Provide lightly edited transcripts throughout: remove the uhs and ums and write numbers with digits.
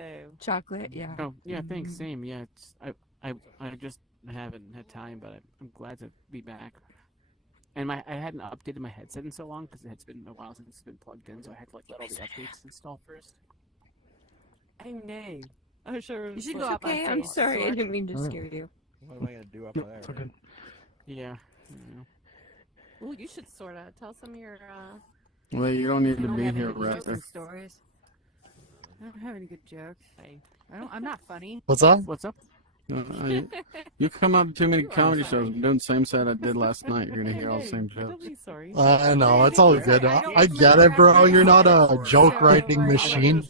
though. Chocolate, yeah. Oh, yeah, thanks. Same. Yeah, I just haven't had time, but I'm glad to be back. And I hadn't updated my headset in so long because it's been a while since it's been plugged in, so I had to let all the updates install first. I know. I'm sure. You should go up. Okay, I'm sorry. I didn't mean to scare you. What am I gonna do up there? It's okay. Yeah. Well, you should sort of tell some of your. Well, you don't need to I don't be have here, any good jokes Raptor. and stories. I don't have any good jokes. I'm not funny. What's up? What's up? You come out to too many comedy shows. I'm doing the same set I did last night. You're gonna hear all the same jokes. Sorry. I know, it's all good. I get it, bro. You're not a joke writing machine.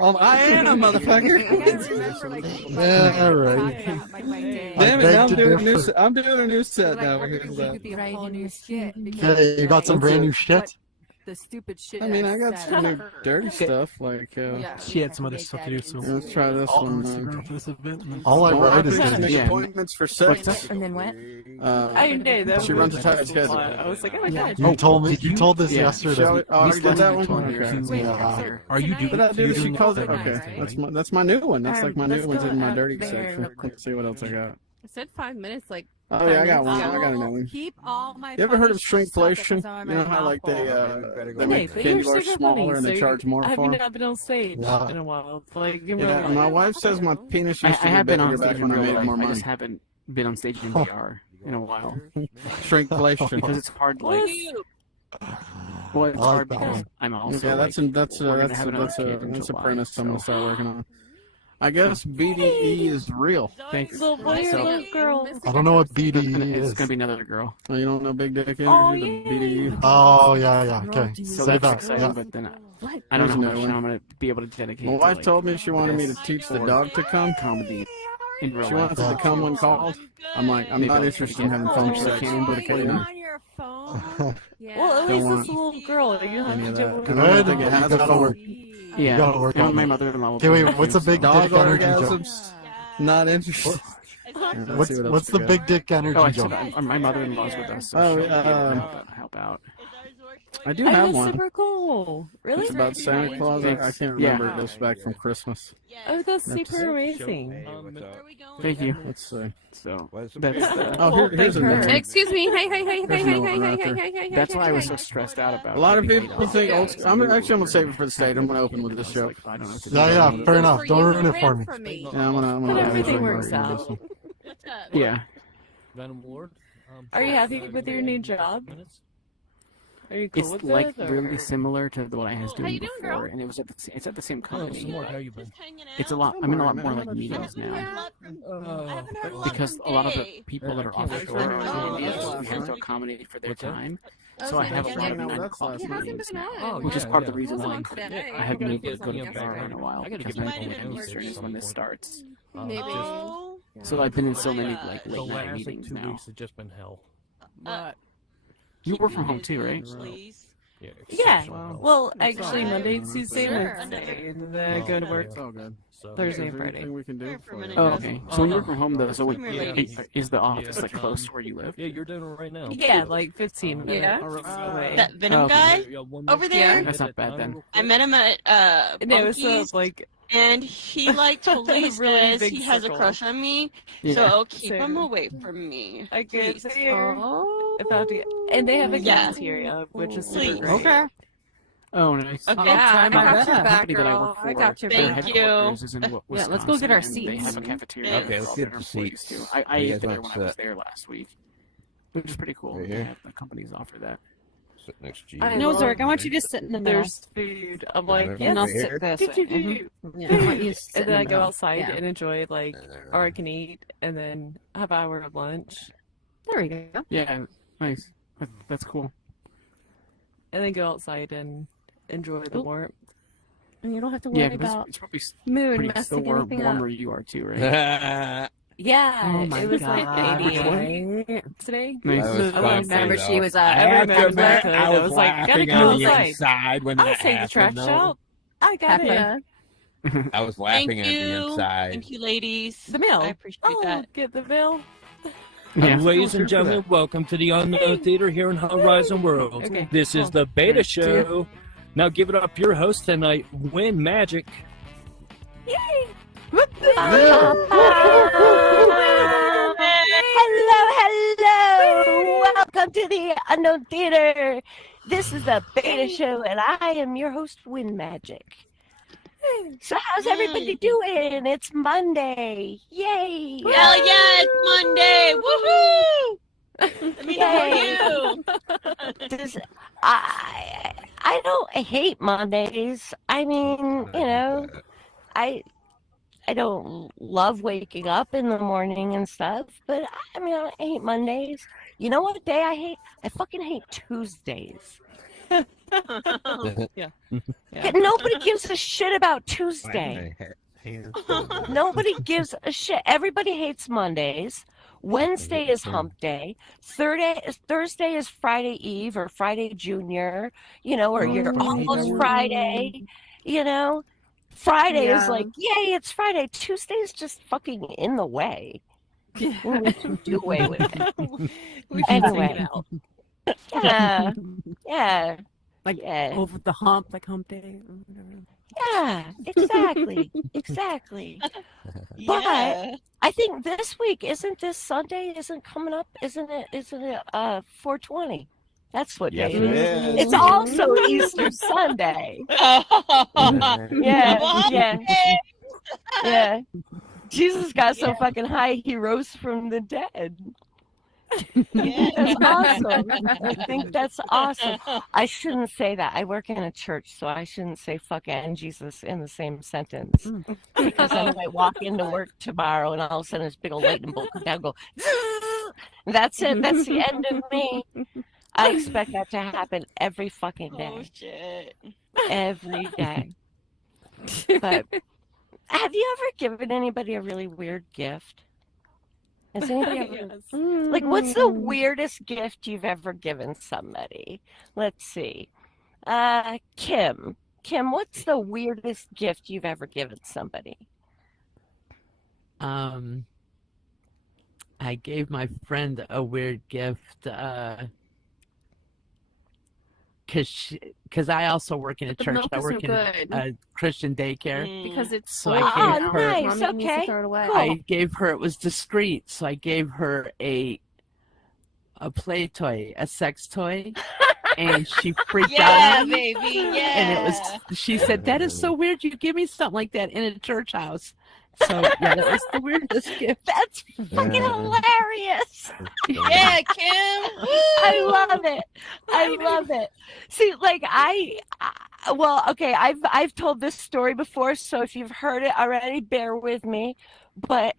I am a motherfucker. Yeah, all right. Damn it! Now I'm doing a new set now. Okay, you got some brand new shit? The stupid shit. I mean, I got some new dirty stuff like. She had some other stuff to do, so Let's try this one. All I wrote is just gonna make be appointments for sex. And then what? I know that. She runs a tight schedule. I was like, oh my god. You told me. You told this Shall yesterday. we? Oh, you did that one? Okay. Yeah. Are you doing? But I did. She doing calls all it. that? Okay, that's my new one. That's like my new Let's one's go in my up dirty there section. real quick. Let's see what else I got. I said 5 minutes, like. Oh yeah, I got one. minutes I got another one. Keep all my. You ever heard of funny stuff shrinkflation? because I'm You know how like they make Hey, but candy you're bars super smaller funny, and they so charge more I've for them? not been on stage Yeah. in a while. Like, give me Yeah, my wife says my penis I used to be have been on bigger stage back in when I real made life. more I money. just haven't been on stage in VR in a while. Shrinkflation. Because it's hard, like. Well, it's I like hard that because one. I'm also. Yeah, like, we're gonna have another kid in a July, premise I'm gonna so- start working on. I guess BDE is real. Thanks. Little boy or little girl? I don't know what BDE It's is. gonna be another girl. Oh, you don't know Big Dick Energy? Oh, the yeah. BDE. Oh yeah. Okay. So Say that's that. exciting, Yeah. but then What? I don't There's know how another much one. I'm gonna be able to dedicate. My to, wife like, told me she wanted me to this teach the or dog to come. comedy in real She life. wants it to come when called. I'm like, I'm not interested in having phone sex. Put a kid in. on your phone. Yeah. Well, at Don't least want it's a little girl. You don't any have of to that. do Good. it. I Good. think it has a gotta phone. work. Yeah, gotta work and on my that. mother-in-law. will Okay, be wait. What's a big Dog dick energy joke? orgasms. Not interested. What's the big dick energy Oh, I joke? said my mother-in-law's with us, so Oh, she'll be able to yeah. help out. I do Oh, have that's one. super cool. Really? It's about Santa Claus. I can't Yeah. remember. It goes back from Christmas. Oh, that's That's- super amazing. Hey, what's up? Thank you. Let's see. So What's the that's Oh, here's thank another. her. Excuse me. Hey. There's no one right there. that's why I was so stressed out about. A lot of getting people laid off. think old. I'm gonna save it for the state. I'm gonna open with this joke. I don't know what to do. Yeah, fair enough. Don't ruin it for me. Yeah, I'm gonna. But I'm everything gonna works out. this one. Yeah. Venom Lord. Are you happy with your new job? Are you cool It's with like it? Or? really similar to what I was How doing you doing, before, girl? and it was at it's at the same Oh, company. some more. How you been? It's a lot. I'm in a lot more like meetings now because a lot of the people that are offshore are in India, so we have to accommodate for their time. So I have a lot of 9 o'clock meetings now, which is part of the reason why I haven't been able to go to VR in a while because 9 p.m. Eastern is when this starts. Maybe. So I've been in so many like The late night last like meetings 2 now. weeks have just been hell. You work from home too, right? Yeah. Yeah. exceptional hell. Well, actually, Monday, Tuesday, Wednesday, and then I go to work It's all good. So, Thursday Is and there Friday. anything we can do for you? Oh, okay. So when you work from home though, so wait, Yeah. is the office like close to where you live? Yeah, you're doing it right now. Yeah, like 15 minutes. Yeah. away. That Venom Oh, okay. guy Yeah, one over more there? thing. That's not bad then. I met him at No, it's Bunky's, like and he like totally Really says big he has a circle. crush on me, Yeah. so keep him Same. away from me. I could Please. say about to, and they have a Yeah. cafeteria, which is super Please. great. Okay. Oh, nice. Okay. Yeah, I got your The back, company that I girl. work for, I got your Thank back. you. headquarters is in Yeah, let's go Wisconsin, get our and They seats. have a cafeteria. Okay, for let's all get their the employees, seats. too. I You ate guys there want when to I was sit? there last week, which is pretty cool. Right Yeah, here? the companies offer that. Sit next to you. I No, love Zurich, I want it. you to sit in the middle. There's food. I'm like, Right yes. And I'll here? sit this Do, way. do, do. Yeah, I want you to sit And in then the I go middle. outside Yeah. and enjoy or I can eat, and then have an hour of lunch, There we go. Yeah, nice. That's cool. and then go outside and enjoy the warmth. And you don't have to worry Yeah, but about it's probably mood pretty messing still anything warmer up. you are too, right? Yeah, Oh my it was God. like 80 Right. today. Nice. That was I fun, remember though. she was I remember that. I was like, gotta go outside. inside when I'll that take the trash happened, out. I got it. Pepper. I was Thank laughing at the you. inside. Thank you, ladies. The mail. I appreciate Oh, that. get the bill. Yeah. Ladies and gentlemen, welcome to the Unknown Theater here in Horizon World. Okay, This is cool. the beta show. Now give it up your host tonight, Win Magic. Yay! Hello. Welcome to the Unknown Theater. This is the beta show, and I am your host, Wind Magic. So how's everybody doing? It's Monday. Yay! Hell yeah, it's Monday! Woohoo! Let me know you. I don't hate Mondays. I mean, I don't love waking up in the morning and stuff, but I mean, I hate Mondays. You know what day I hate? I fucking hate Tuesdays. Yeah. Nobody gives a shit about Tuesday. Nobody gives a shit. Everybody hates Mondays. Wednesday is hump day. Thursday is Friday Eve or Friday Junior, or you're almost Friday, Friday is like, yay, it's Friday. Tuesday is just fucking in the way. We should do away with it. We should Anyway. take it out. Yeah. Over the hump, like hump day or whatever. Yeah, exactly. But I think this week, isn't this Sunday? Isn't coming up? Isn't it 420? That's what day it is. It's also Easter Sunday. Yeah. Jesus got so fucking high he rose from the dead. That's awesome. I think that's awesome. I shouldn't say that. I work in a church, so I shouldn't say fuck and Jesus in the same sentence. Because I might walk into work tomorrow and all of a sudden this big old lightning bolt comes down and go, that's it. That's the end of me. I expect that to happen every fucking day. Oh, shit. Every day. But have you ever given anybody a really weird gift? Has anybody ever? Like, what's the weirdest gift you've ever given somebody? Let's see. Kim, what's the weirdest gift you've ever given somebody? I gave my friend a weird gift because I also work in a church. I work in a Christian daycare. Because it's So I gave her, nice. Mommy needs to Okay. throw it away. Cool. I gave her, it was discreet, so I gave her a play toy, a sex toy, and she freaked out. baby, yeah. And she said, "That is so weird. You give me something like that in a church house." So yeah, that was the weirdest gift. That's fucking hilarious. Yeah, Kim. I love it. See, like I've told this story before, so if you've heard it already, bear with me. But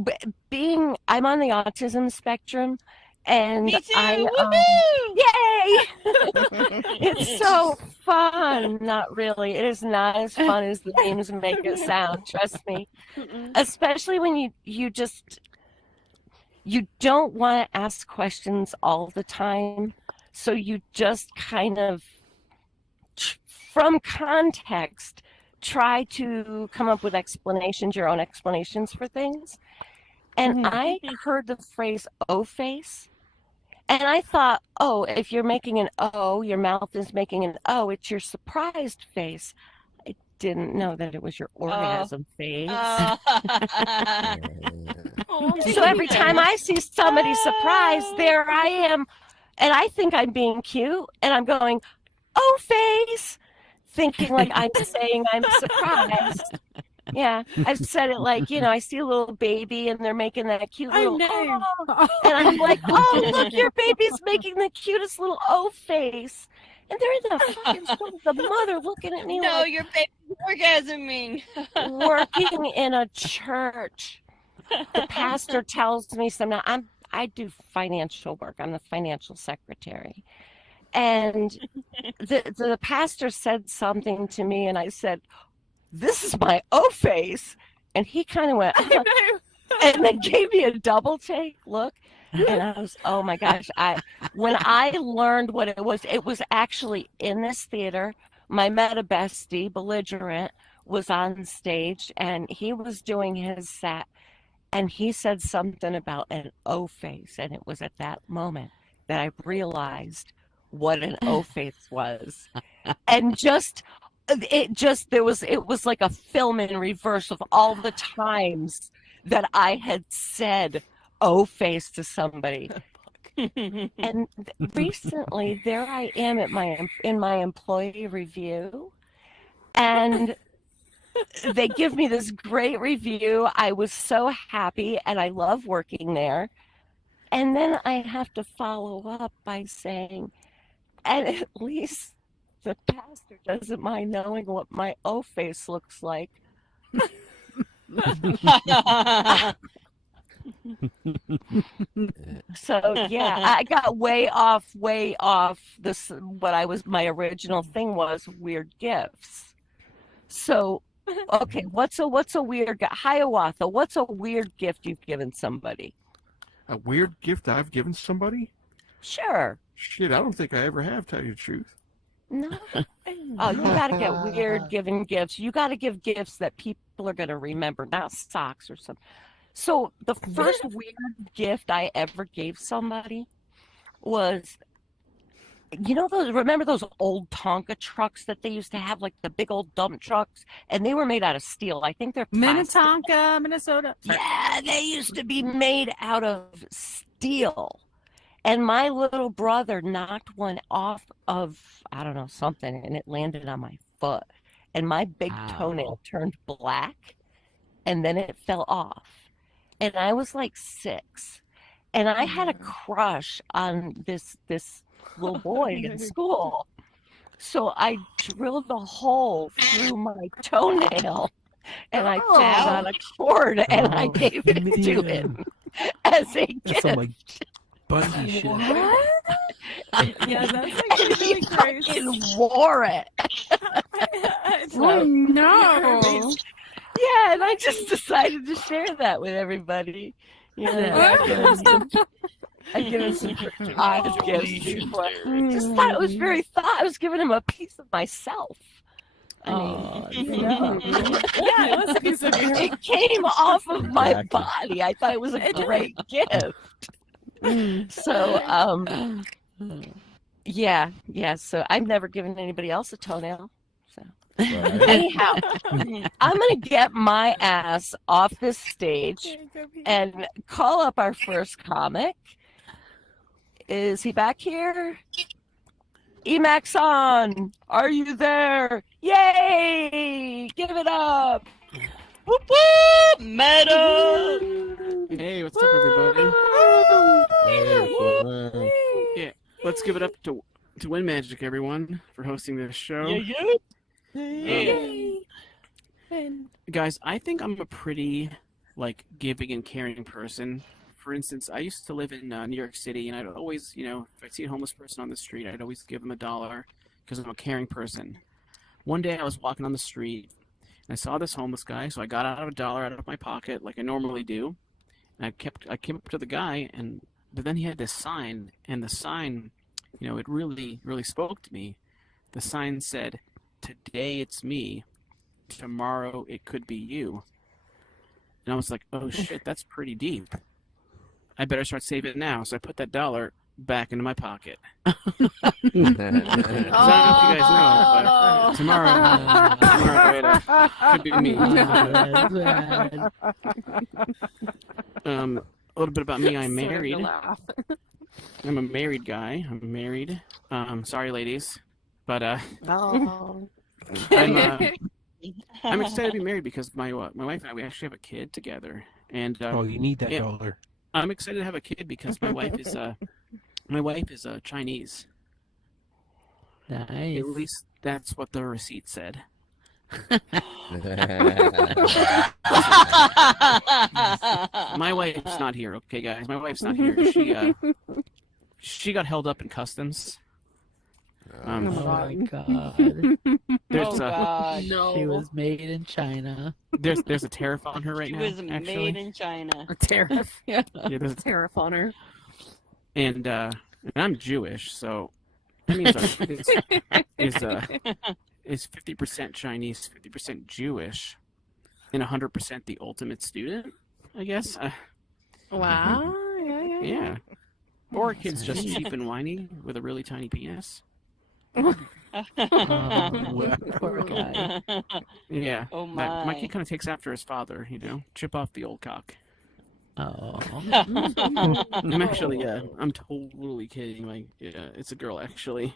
I'm on the autism spectrum, and Me too. yay! It's so fun. Not really. It is not as fun as the names make it sound. Trust me. Especially when you don't want to ask questions all the time, so you just kind of, from context, try to come up with explanations, your own explanations for things. And I heard the phrase "O face," and I thought, oh, if you're making an O, your mouth is making an O, it's your surprised face. I didn't know that it was your orgasm face. So every time I see somebody surprised, there I am, and I think I'm being cute, and I'm going, "Oh, face," thinking like I'm saying I'm surprised. Yeah, I've said it like, I see a little baby, and they're making that cute little "oh," and I'm like, "Oh, look, your baby's making the cutest little O face." And they're in the fucking school, the mother looking at me No, like, your baby's orgasming. working in a church. The pastor tells me something. I do financial work. I'm the financial secretary. And the pastor said something to me, and I said, "This is my O face." And he kind of went, and then gave me a double take look. And I was, oh my gosh. When I learned what it was actually in this theater. My meta bestie, Belligerent, was on stage, and he was doing his set. And he said something about an O face. And it was at that moment that I realized what an O face was. And just it was like a film in reverse of all the times that I had said "oh face" to somebody. And recently, there I am at in my employee review, and they give me this great review. I was so happy, and I love working there. And then I have to follow up by saying, and at least the pastor doesn't mind knowing what my O face looks like. So yeah, I got way off this. My original thing was weird gifts. So, okay, what's a weird Hiawatha? What's a weird gift you've given somebody? A weird gift I've given somebody? Sure. Shit, I don't think I ever have, tell you the truth. No. Oh, you gotta get weird giving gifts. You gotta give gifts that people are gonna remember, not socks or something. So the first weird gift I ever gave somebody was, remember those old Tonka trucks that they used to have, like the big old dump trucks, and they were made out of steel. I think they're plastic. Minnetonka, Minnesota. Yeah, they used to be made out of steel. And my little brother knocked one off of, I don't know, something, and it landed on my foot. And my big toenail turned black, and then it fell off. And I was like 6. And I had a crush on this little boy in school. So I drilled a hole through my toenail, and I put it on a cord, and I gave it to him as a gift. That's like Bundy shit. What? Yeah, that's actually really He gross. fucking wore it. Oh no! Yeah, and I just decided to share that with everybody. I give him some odd gifts. I just thought it was I was giving him a piece of myself. I mean, Yeah, it was a piece of you. it came off of my body. I thought it was a great gift. So, yeah. So I've never given anybody else a toenail. So anyhow, I'm gonna get my ass off this stage and call up our first comic. Is he back here? Emaxon, are you there? Yay! Give it up! Whoop whoop! Metal! Hey, what's up, everybody? Yeah, let's give it up to Win Magic, everyone, for hosting this show. Guys, I think I'm a pretty giving and caring person. For instance, I used to live in New York City, and I'd always, if I see a homeless person on the street, I'd always give them $1 because I'm a caring person. One day I was walking on the street, and I saw this homeless guy, so I got out $1 out of my pocket like I normally do, and I came up to the guy, but then he had this sign, and the sign, it really, really spoke to me. The sign said, "Today it's me, tomorrow it could be you." And I was like, oh shit, that's pretty deep. I better start saving it now. So I put that $1 back into my pocket. I don't know if you guys know, but tomorrow could be me. A little bit about me. I'm married. I'm a married guy. I'm married. Sorry, ladies, but I'm excited to be married because my wife and I, we actually have a kid together. And you need that $1. I'm excited to have a kid because my wife is Chinese. Nice. At least that's what the receipt said. My wife's not here, okay, guys. My wife's not here. She got held up in customs. Oh my god. There's No. She was made in China. there's a tariff on her right She now. was actually. made in China. A tariff. Yeah. Yeah, there's a Tariff on her. and I'm Jewish, so that means our kid is 50% Chinese, 50% Jewish, and 100% the ultimate student, I guess. Wow. Yeah. Yeah. Or a kid's just cheap and whiny with a really tiny penis. Poor guy. Yeah. Oh my my. kid kind of takes after his father, chip off the old cock. Oh. I'm actually, I'm totally kidding. Like, yeah, it's a girl actually.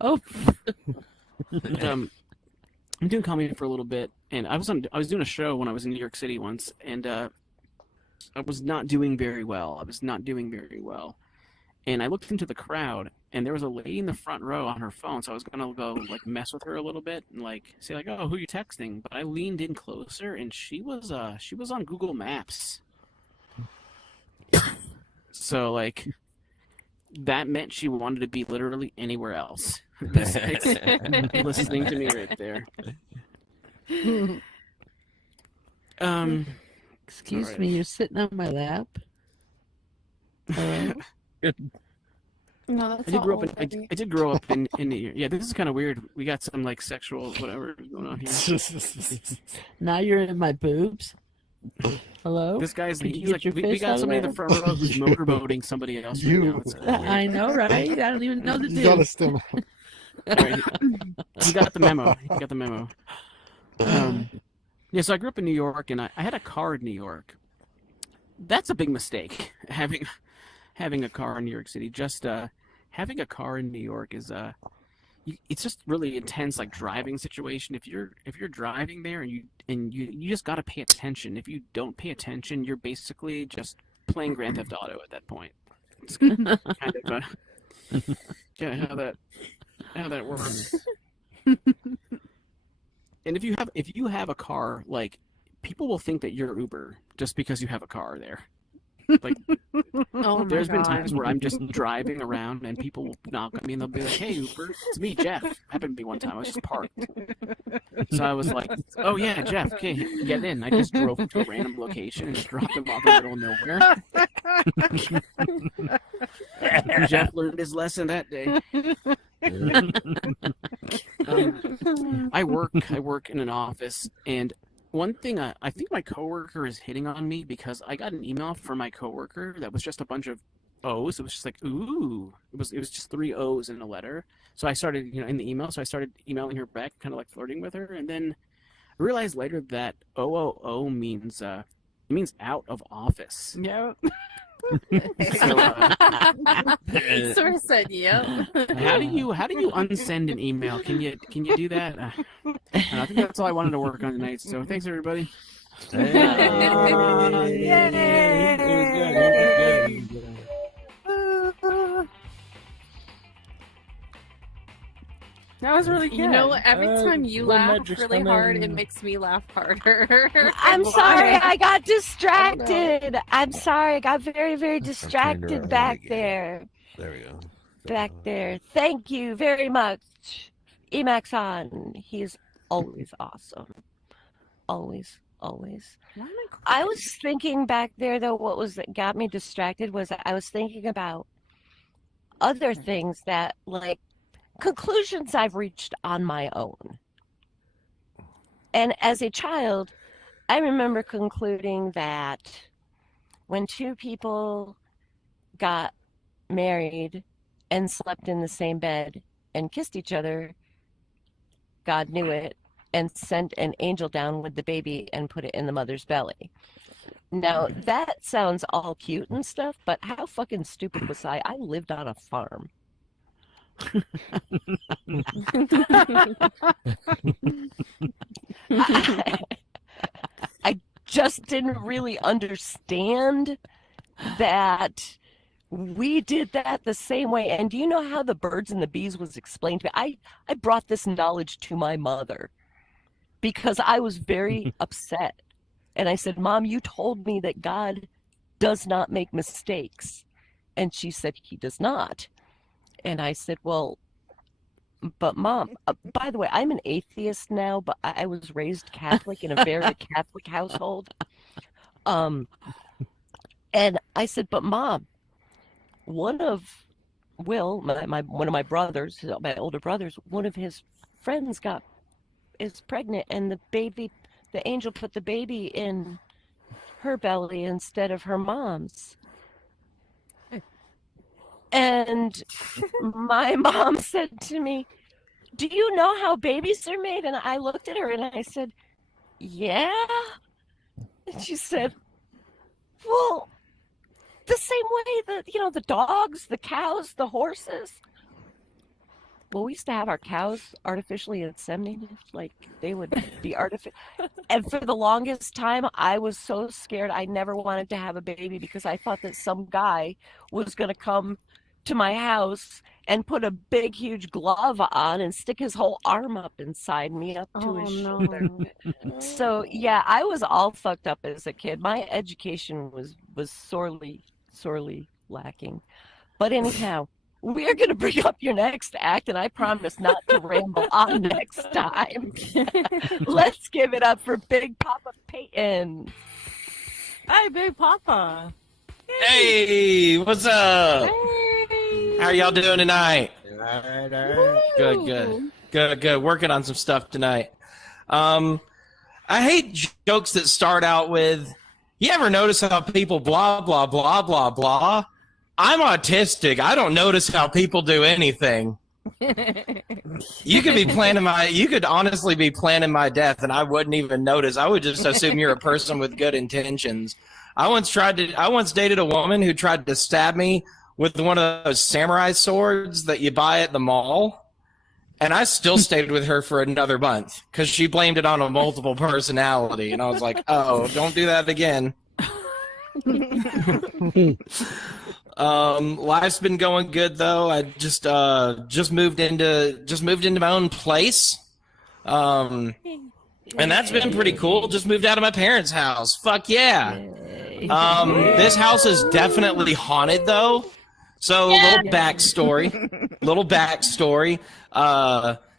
Oh. But, I'm doing comedy for a little bit, and I was doing a show when I was in New York City once, and I was not doing very well. And I looked into the crowd, and there was a lady in the front row on her phone, so I was gonna go like mess with her a little bit and like say like, "Oh, who you texting?" But I leaned in closer, and she was on Google Maps. So like, that meant she wanted to be literally anywhere else besides listening to me right there. Excuse Alright. me, you're sitting on my lap. Hello? No, that's I did not grow up old, in buddy. I did grow up in yeah, this is kind of weird. We got some like sexual whatever going on here. Now you're in my boobs. Hello? This guy's Could you he's get like your we fist got out somebody in of the front row who's motorboating somebody else right now. It's weird. I know, right? I don't even know the You gotta dude. stem. Alright, he got the memo. Yeah, so I grew up in New York, and I had a car in New York. That's a big mistake. Having a car in New York City. Just having a car in New York is it's just really intense, like driving situation. If you're driving there and you just got to pay attention. If you don't pay attention, you're basically just playing Grand Theft Auto at that point. It's kind of how that works. And if you have a car, like, people will think that you're Uber just because you have a car there. Like, Oh there's my been God. times where I'm just driving around and people will knock on me and they'll be like, "Hey, Uber, it's me, Jeff." Happened to me one time. I was just parked. So I was like, "Oh yeah, Jeff, okay, get in." I just drove to a random location and just dropped him off in the middle of nowhere. And Jeff learned his lesson that day. I work in an office, and one thing I think my coworker is hitting on me because I got an email from my coworker that was just a bunch of O's. It was just like, ooh. It was just 3 O's in a letter. So I started, in the email, so I started emailing her back, kind of like flirting with her, and then I realized later that OOO means it means out of office. Yep. So, Sort of said yep. how do you unsend an email? Can you do that? I think that's all I wanted to work on tonight. So thanks everybody. That was really good. You know what? Every time you the laugh magic's really hard, it coming. makes me laugh harder. I'm sorry, I got distracted. I'm sorry, I got very, very distracted back there. There we go. Back there. Thank you very much, Emaxon. He's always awesome. Always, always. Why am I I was thinking back there, though, what was that got me distracted was I was thinking about other things that, like, conclusions I've reached on my own. And as a child, I remember concluding that when two people got married and slept in the same bed and kissed each other, God knew it and sent an angel down with the baby and put it in the mother's belly. Now, that sounds all cute and stuff, but how fucking stupid was I? I lived on a farm. I just didn't really understand that we did that the same way. And do you know how the birds and the bees was explained to me? I brought this knowledge to my mother because I was very upset. And I said, "Mom, you told me that God does not make mistakes." And she said, "He does not." And I said, "Well, but Mom, by the way, I'm an atheist now, but I was raised Catholic in a very Catholic household." And I said, "But Mom, one of Will, one of my brothers, my older brothers, one of his friends is pregnant, and the angel put the baby in her belly instead of her mom's." And my mom said to me, "Do you know how babies are made?" And I looked at her and I said, "Yeah." And she said, "Well, the same way the dogs, the cows, the horses." Well, we used to have our cows artificially inseminated, like they would be artificial. And for the longest time, I was so scared. I never wanted to have a baby because I thought that some guy was going to come to my house and put a big, huge glove on and stick his whole arm up inside me, up to his shoulder. So yeah, I was all fucked up as a kid. My education was sorely lacking. But anyhow, we are going to bring up your next act, and I promise not to ramble on next time. Let's give it up for Big Papa Peyton. Hi, Big Papa. Hey, what's up? Hey. How are y'all doing tonight? Good. Working on some stuff tonight. I hate jokes that start out with, "You ever notice how people blah, blah, blah, blah, blah?" I'm autistic. I don't notice how people do anything. You could honestly be planning my death and I wouldn't even notice. I would just assume you're a person with good intentions. I once dated a woman who tried to stab me with one of those samurai swords that you buy at the mall. And I still stayed with her for another month because she blamed it on a multiple personality. And I was like, oh, don't do that again. Life's been going good though. I just moved into my own place. And that's been pretty cool. Just moved out of my parents' house. Fuck yeah. This house is definitely haunted though. So little backstory.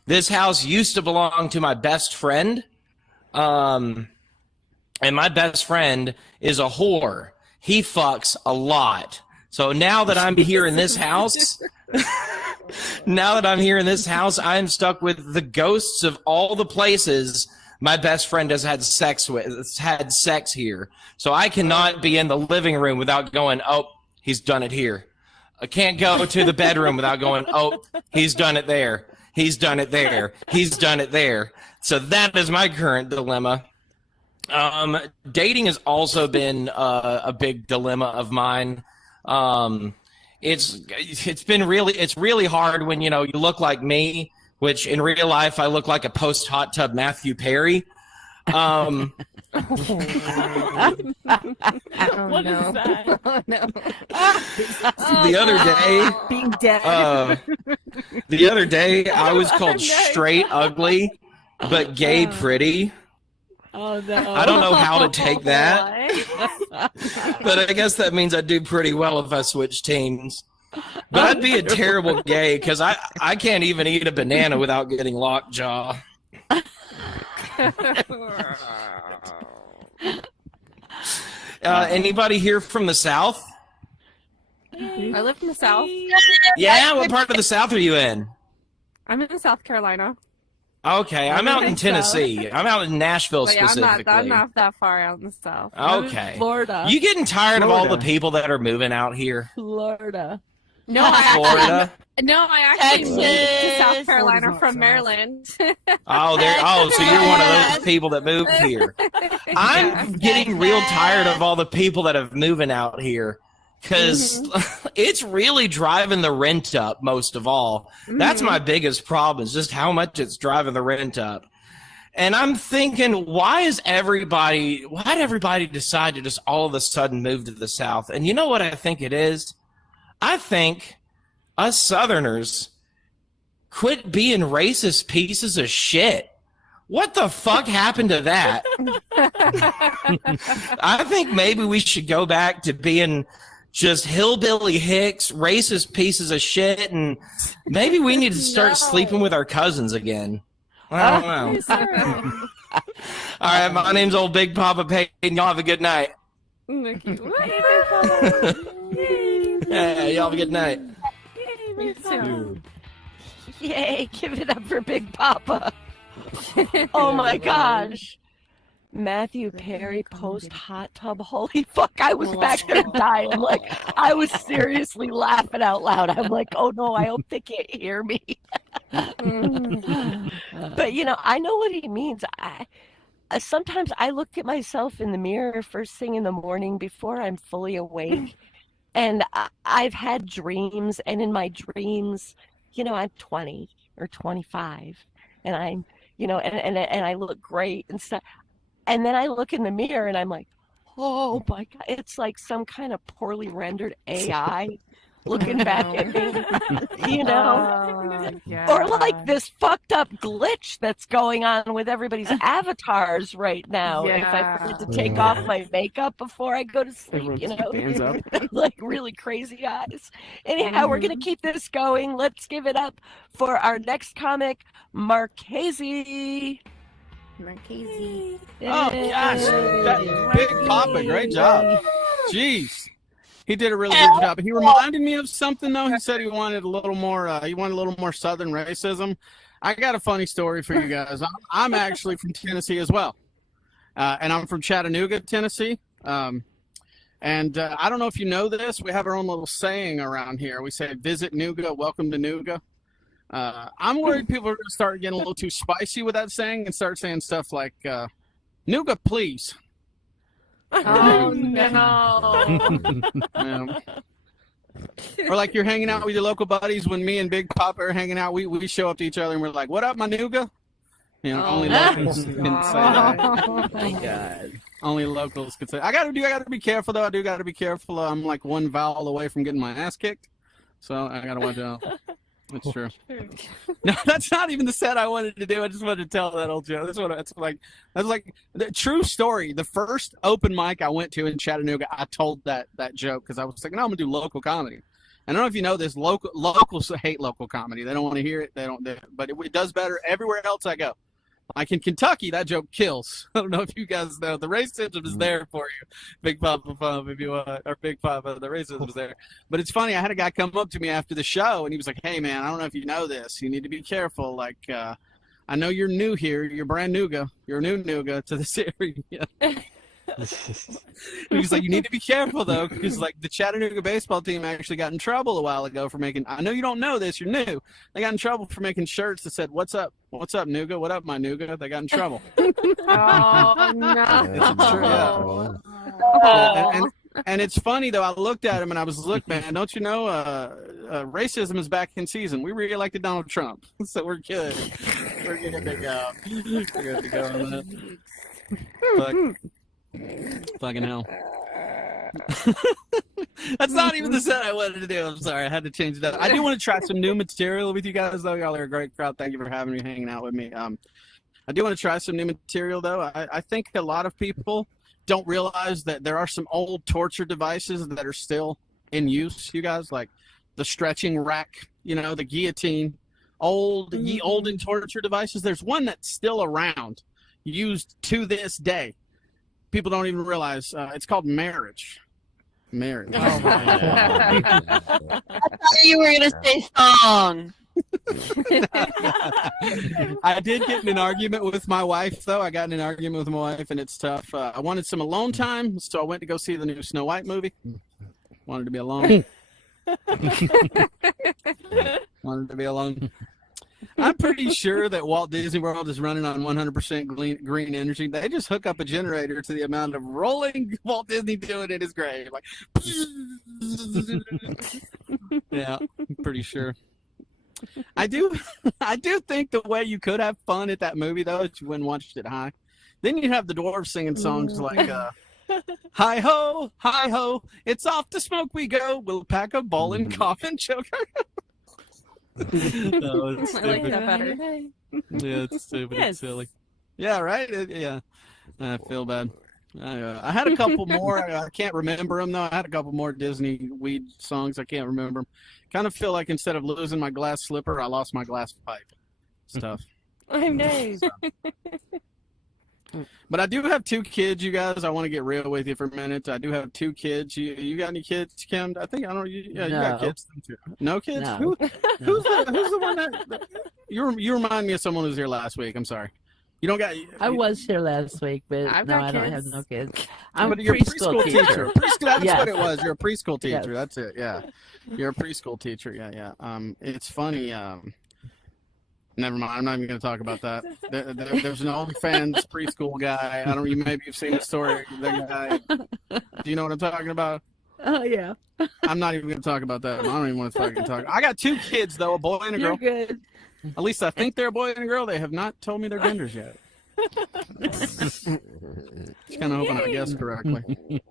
This house used to belong to my best friend. And my best friend is a whore. He fucks a lot. So now that I'm here in this house, I'm stuck with the ghosts of all the places my best friend has had sex here. So I cannot be in the living room without going, "Oh, he's done it here." I can't go to the bedroom without going, "Oh, he's done it there. He's done it there. He's done it there." So that is my current dilemma. Dating has also been a big dilemma of mine. It's really hard when, you look like me, which in real life I look like a post hot tub Matthew Perry. What is that? Oh, no. The other day, being dead. The other day I was called straight ugly, but gay pretty. Oh no! I don't know how to take that, but I guess that means I do pretty well if I switch teams. But I'd be a terrible gay because I can't even eat a banana without getting lockjaw. Anybody here from the South? I live in the South. Yeah, what part of the South are you in? I'm in South Carolina. Okay, I'm out in Tennessee. I'm out in Nashville But yeah, specifically. I'm not that far out in the South. I'm in Okay. Florida. You getting tired of all the people that are moving out here? Florida. No, I actually Florida? moved to Texas. South Carolina Florida's from not Maryland. So you're one of those people that moved here. I'm getting real tired of all the people that are moving out here because it's really driving the rent up most of all. That's my biggest problem is just how much it's driving the rent up. And I'm thinking, why'd everybody decide to just all of a sudden move to the South? And you know what I think it is? I think us Southerners quit being racist pieces of shit. What the fuck happened to that? I think maybe we should go back to being just hillbilly hicks, racist pieces of shit, and maybe we need to start sleeping with our cousins again. I don't know. All right, my name's old Big Papa Peyton. Y'all have a good night. Yeah, y'all have a good night. Me too. Yay, give it up for Big Papa. Oh my gosh. Matthew Perry post hot tub. Holy fuck, I was back there dying. Like, I was seriously laughing out loud. I'm like, oh no, I hope they can't hear me. But you know, I know what he means. Sometimes I look at myself in the mirror first thing in the morning before I'm fully awake. And I've had dreams, and in my dreams, you know, I'm 20 or 25, and I'm, you know, and I look great and stuff. And then I look in the mirror, and I'm like, oh my God, it's like some kind of poorly rendered AI looking back at me, you know? Or like this fucked up glitch that's going on with everybody's avatars right now. If I forget to take off my makeup before I go to sleep, you know? Like really crazy eyes. Anyhow, we're going to keep this going. Let's give it up for our next comic, Marchese. Marchese. Oh, gosh. That Big Papa, great job. Jeez. He did a really good job. He reminded me of something, though. He said he wanted a little more. Southern racism. I got a funny story for you guys. I'm actually from Tennessee as well, and I'm from Chattanooga, Tennessee. And I don't know if you know this. We have our own little saying around here. We say, "Visit Nooga, welcome to Nooga." I'm worried people are going to start getting a little too spicy with that saying and start saying stuff like, "Nooga, please." Oh no. Yeah. Or like you're hanging out with your local buddies. When me and Big Papa are hanging out, we show up to each other and we're like, "What up, my nooga?" You know, only locals can say that. Oh my God. Only locals can say. I gotta be careful though. I do gotta be careful. I'm like one vowel away from getting my ass kicked, so I gotta watch out. That's true. No, that's not even the set I wanted to do. I just wanted to tell that old joke. That's like the true story. The first open mic I went to in Chattanooga, I told that joke because I was like, "No, I'm gonna do local comedy." I don't know if you know this. Locals hate local comedy. They don't want to hear it. But it does better everywhere else I go. Like in Kentucky, that joke kills. I don't know if you guys know. The racism is there for you, Big Papa Pump, if you want, or Big Papa. The racism is there. But it's funny. I had a guy come up to me after the show, and he was like, "Hey, man, I don't know if you know this. You need to be careful. Like, I know you're new here. You're brand nouga. You're a new nouga to this area." He was like, "You need to be careful though, because like the Chattanooga baseball team actually got in trouble a while ago for making. I know you don't know this. You're new. They got in trouble for making shirts that said, 'What's up? What's up, nouga? What up, my nouga?' They got in trouble." Oh no. It's true, yeah. And it's funny though. I looked at him and I was, "Look, man, don't you know racism is back in season? We re-elected Donald Trump, so we're good. We're good to go. We're good to go on that." Fucking hell. That's not even the set I wanted to do. I'm sorry. I had to change it up. I do want to try some new material with you guys, though. Y'all are a great crowd. Thank you for having me, hanging out with me. I do want to try some new material, though. I think a lot of people don't realize that there are some old torture devices that are still in use, you guys, like the stretching rack, you know, the guillotine, ye olden torture devices. There's one that's still around, used to this day. People don't even realize it's called marriage. Marriage. Oh my God. I thought you were gonna say song. I did get in an argument with my wife, though. I got in an argument with my wife, and it's tough. I wanted some alone time, so I went to go see the new Snow White movie. Wanted to be alone. Wanted to be alone. I'm pretty sure that Walt Disney World is running on 100% green energy. They just hook up a generator to the amount of rolling Walt Disney doing in his grave. Like, yeah, I'm pretty sure. I do think the way you could have fun at that movie, though, is you went and watched it high. Then you'd have the dwarves singing songs like, "Hi ho, it's off to smoke we go. We'll pack a ball and coffin choker." No, it's I like stupid. that better. Yeah, it's stupid. Yes. It's silly. Yeah, right? Yeah. I feel bad. I had a couple more. I can't remember them, though. I had a couple more Disney weed songs. I can't remember them. Kind of feel like instead of losing my glass slipper, I lost my glass pipe. It's tough. I'm nice. But I do have 2 kids, you guys. I want to get real with you for a minute. I do have 2 kids. You got any kids, Kim? I think I don't know. You got kids too. No kids? No. Who's the one that you remind me of someone who was here last week? I'm sorry. You don't got. I was here last week, but I've no, got I don't have kids. no kids. I'm But a you're a preschool teacher. That's Yes. what it was. You're a preschool teacher. Yes. That's it. Yeah, you're a preschool teacher. Yeah. It's funny. Never mind. I'm not even going to talk about that. There's an OnlyFans preschool guy. I don't. Maybe you've seen the story. That guy. Do you know what I'm talking about? Oh yeah. I'm not even going to talk about that. I don't even want to fucking talk. I got 2 kids though, a boy and a girl. You're good. At least I think they're a boy and a girl. They have not told me their genders yet. Just kind of hoping I guessed correctly.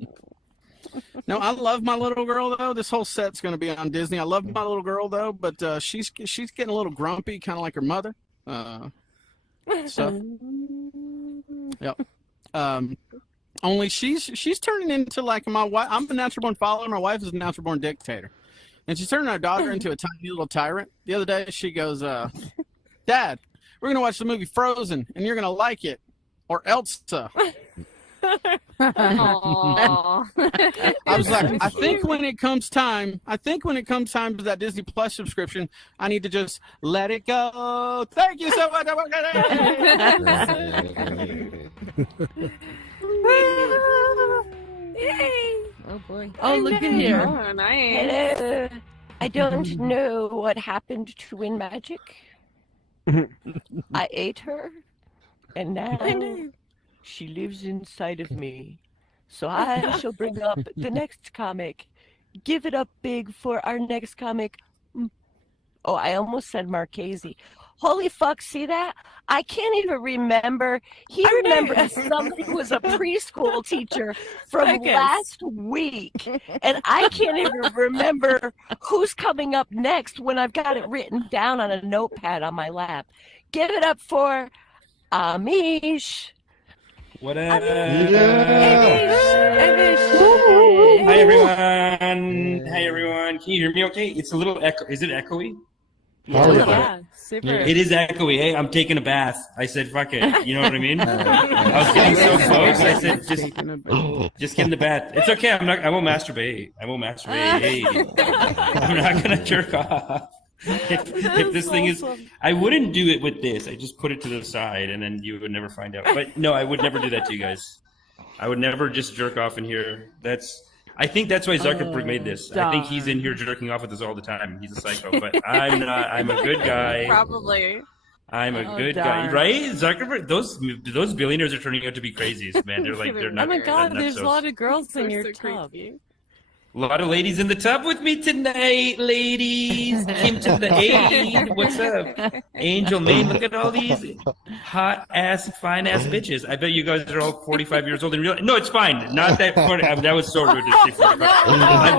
No, I love my little girl though. This whole set's going to be on Disney. I love my little girl though, but she's getting a little grumpy, kind of like her mother. So, yep. Only she's turning into like my wife. I'm a natural born follower. My wife is a natural born dictator, and she's turning our daughter into a tiny little tyrant. The other day, she goes, "Dad, we're gonna watch the movie Frozen, and you're gonna like it, or Elsa." Aww. I was like, I think when it comes time to that Disney Plus subscription, I need to just let it go. Thank you so much. Oh boy. Oh, look at here. Oh, nice. Hello. I don't know what happened to Win Magic. I ate her, and now she lives inside of me. So I shall bring up the next comic. Give it up big for our next comic. Oh, I almost said Marchese. Holy fuck, see that? I can't even remember. He remembered somebody who was a preschool teacher from last week. And I can't even remember who's coming up next when I've got it written down on a notepad on my lap. Give it up for Amish. What up? Hi, everyone. Hi, everyone. Can you hear me okay? It's a little echo. Is it echoey? Yeah, super. It is echoey. Hey, I'm taking a bath. I said, fuck it. You know what I mean? I was getting so close. I said, just get in the bath. It's okay. I won't masturbate. Hey, I'm not going to jerk off. If this thing is, I wouldn't do it with this. I just put it to the side and then you would never find out. But no, I would never do that to you guys. I would never just jerk off in here. I think that's why Zuckerberg made this. I think he's in here jerking off with us all the time. He's a psycho, but I'm not. I'm a good guy. Probably. I'm a good guy, right? Zuckerberg. Those billionaires are turning out to be crazies, man. They're not. Oh my god, there's so. a lot of girls in your so tub. creepy. A lot of ladies in the tub with me tonight, ladies. Kim to the A. What's up? Angel Maine, look at all these hot ass, fine ass bitches. I bet you guys are all 45 years old in real. No, it's fine. Not that 40. That was so rude. I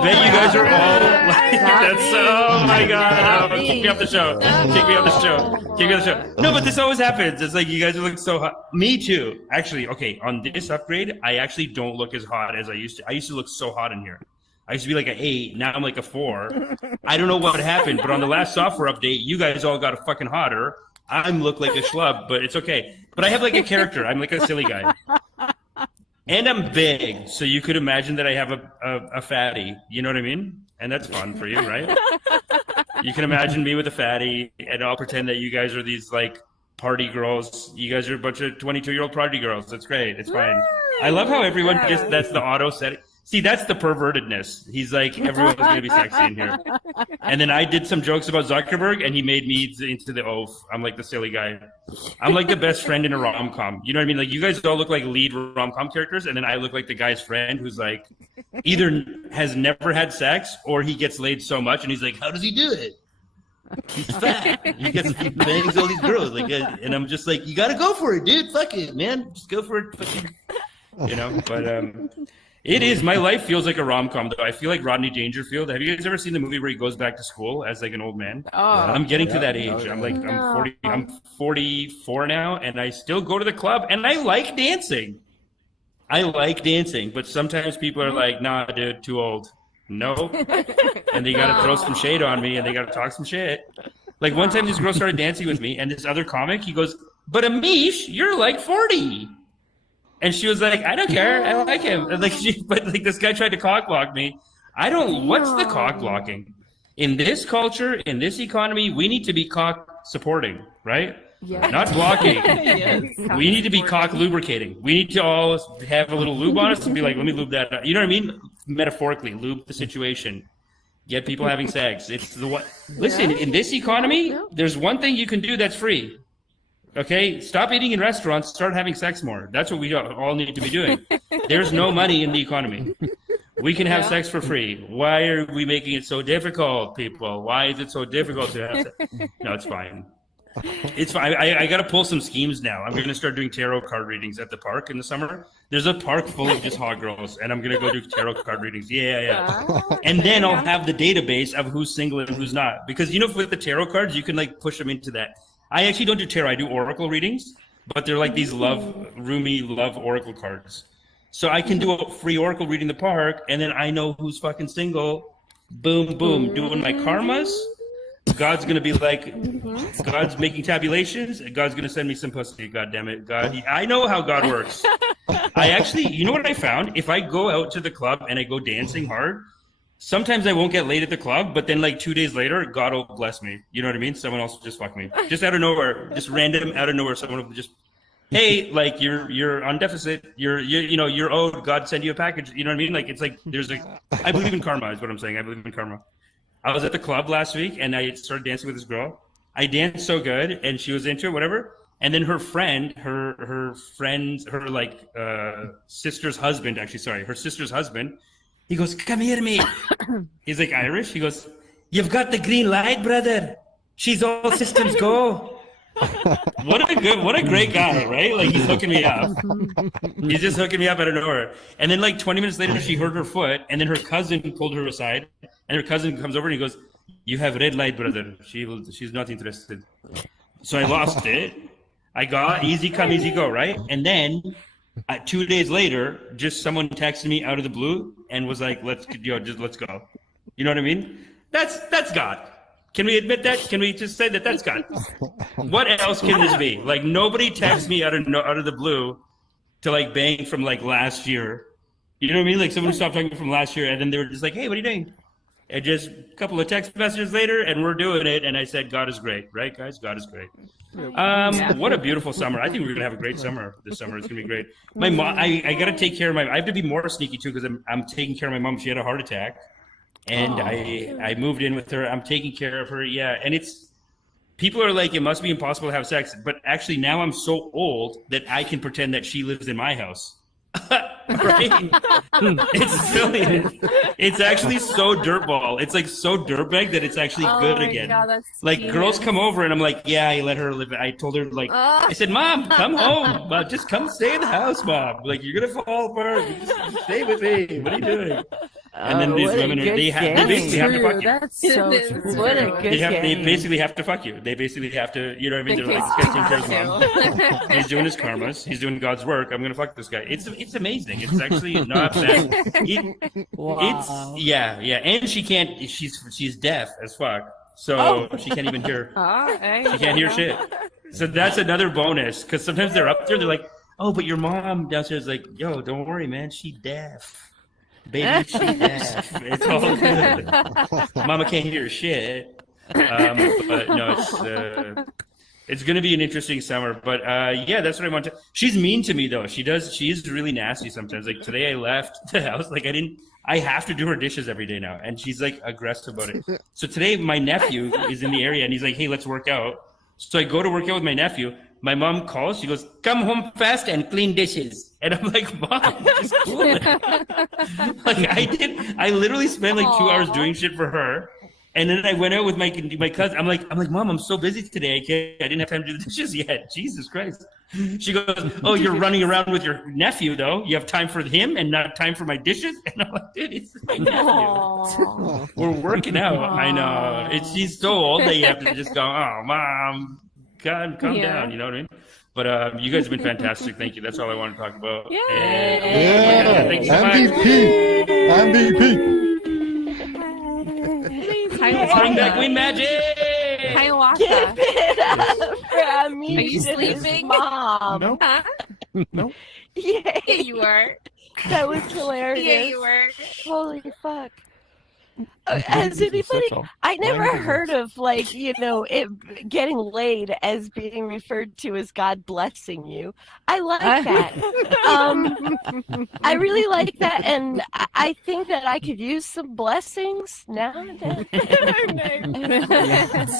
bet you guys are all like that's. Oh my god! Oh, kick me off the show. Kick me off the show. Kick me off the show. No, but this always happens. It's like you guys look so hot. Me too. Actually, okay. On this upgrade, I actually don't look as hot as I used to. I used to look so hot in here. I used to be like an 8. Now I'm like a 4. I don't know what happened, but on the last software update, you guys all got fucking hotter. I look like a schlub, but it's okay. But I have like a character. I'm like a silly guy. And I'm big, so you could imagine that I have a fatty. You know what I mean? And that's fun for you, right? You can imagine me with a fatty, and I'll pretend that you guys are these like party girls. You guys are a bunch of 22-year-old party girls. That's great. It's fine. I love how everyone that's the auto setting. See, that's the pervertedness. He's like, everyone's going to be sexy in here. And then I did some jokes about Zuckerberg, and he made me into the oaf. I'm like the silly guy. I'm like the best friend in a rom-com. You know what I mean? Like, you guys all look like lead rom-com characters, and then I look like the guy's friend who's like, either has never had sex, or he gets laid so much, and he's like, how does he do it? He's fat. He bangs all these girls. Like, and I'm just like, you got to go for it, dude. Fuck it, man. Just go for it. You know, but... It is. My life feels like a rom-com, though. I feel like Rodney Dangerfield. Have you guys ever seen the movie where he goes back to school as like an old man? Oh, I'm getting to that age. I'm like, I'm 40. I'm 44 now, and I still go to the club, and I like dancing. But sometimes people are like, nah, dude, too old. No. And they got to throw some shade on me, and they got to talk some shit. Like one time this girl started dancing with me, and this other comic, he goes, but Amish, you're like 40. And she was like, I don't care. I like him. And but this guy tried to cock block me. What's the cock blocking? In this culture, in this economy, we need to be cock supporting, right? Yeah. Not blocking. Yes. We need to be cock lubricating. We need to all have a little lube on us and be like, let me lube that up. You know what I mean? Metaphorically, lube the situation. Get people having sex. It's the what? Listen, in this economy, there's one thing you can do that's free. Okay, stop eating in restaurants. Start having sex more. That's what we all need to be doing. There's no money in the economy. We can have sex for free. Why are we making it so difficult, people? Why is it so difficult to have sex? No, it's fine. It's fine. I got to pull some schemes now. I'm going to start doing tarot card readings at the park in the summer. There's a park full of just hot girls, and I'm going to go do tarot card readings. Yeah. And then I'll have the database of who's single and who's not. Because, you know, with the tarot cards, you can, like, push them into that. I actually don't do tarot. I do oracle readings, but they're like these roomy love oracle cards. So I can do a free oracle reading in the park, and then I know who's fucking single. Boom, boom. Doing my karmas. God's going to be like, God's making tabulations, and God's going to send me some pussy. God damn it. God, I know how God works. I actually, you know what I found? If I go out to the club and I go dancing hard, sometimes I won't get laid at the club, but then like 2 days later, God will bless me. You know what I mean? Someone else will just fuck me. Just out of nowhere, just random out of nowhere, someone will just, hey, like you're on deficit. You're owed. God send you a package. You know what I mean? Like, it's like, I believe in karma is what I'm saying. I believe in karma. I was at the club last week and I started dancing with this girl. I danced so good and she was into it, whatever. And then her friend, her sister's husband, her sister's husband, he goes, come here, mate. He's like Irish. He goes, you've got the green light, brother. She's all systems go. What a great guy, right? Like, he's hooking me up. He's just hooking me up out of nowhere. And then like 20 minutes later, she hurt her foot, and then her cousin pulled her aside, and her cousin comes over and he goes, you have red light, brother. She's not interested. So I lost it. I got easy come, easy go, right? And then 2 days later, just someone texted me out of the blue and was like, let's go. You know what I mean? That's God. Can we admit that? Can we just say that that's God? What else can this be? Like, nobody texts me out of the blue to like bang from like last year. You know what I mean? Like, someone stopped talking from last year and then they were just like, hey, what are you doing? And just a couple of text messages later and we're doing it. And I said, God is great. Right, guys? God is great. What a beautiful summer. I think we're going to have a great summer this summer. It's going to be great. My mom, I got to take care of I have to be more sneaky too because I'm taking care of my mom. She had a heart attack. And I moved in with her. I'm taking care of her. Yeah. And people are like, it must be impossible to have sex. But actually now I'm so old that I can pretend that she lives in my house. Right? It's silly. It's actually so dirtball. It's like so dirtbag that it's actually good again. God, that's like genius. Girls come over and I'm like, yeah, I let her live. I told her like, I said, Mom, come home. Just come stay in the house, Mom. Like, you're going to fall apart. Just stay with me. What are you doing? And then these women, they basically have to fuck you. That's so true. What a good They game. basically have to fuck you. They basically have to, you know what I mean? They're like, this guy's taking care of his mom. He's doing his karmas. He's doing God's work. I'm going to fuck this guy. It's amazing. It's actually not bad. Wow. Yeah. And she's deaf as fuck. So she can't even hear. She can't hear shit. So that's another bonus. Because sometimes they're up there. They're like, oh, but your mom downstairs is like, yo, don't worry, man. She's deaf. Baby, she's deaf. It's all good. Mama can't hear shit. But no, it's going to be an interesting summer. But yeah, that's what I want to. She's mean to me though. She is really nasty sometimes. Like today, I left the house. Like I have to do her dishes every day now, and she's like aggressive about it. So today, my nephew is in the area, and he's like, "Hey, let's work out." So I go to work out with my nephew. My mom calls. She goes, "Come home fast and clean dishes." And I'm like, "Mom, just cool it." Like I literally spent like 2 hours doing shit for her. And then I went out with my cousin. I'm like, Mom, I'm so busy today. I didn't have time to do the dishes yet. Jesus Christ. She goes, oh, you're running around with your nephew, though. You have time for him and not time for my dishes? And I'm like, dude, it's my nephew. We're working out. I know. She's so old that you have to just go, oh, Mom, God, calm down. You know what I mean? But you guys have been fantastic. Thank you. That's all I want to talk about. Yeah. Thanks so much. MVP. Bring back Queen Magic! Hiawatha. Give it up for Are you sleeping? Mom. Nope. Huh? Nope. Yeah, Yeah, you were. that was hilarious. Yeah, you were. Holy fuck. Has anybody? Social. I never Languages. heard of like it getting laid as being referred to as God blessing you. I like that. I really like that, and I think that I could use some blessings now and then.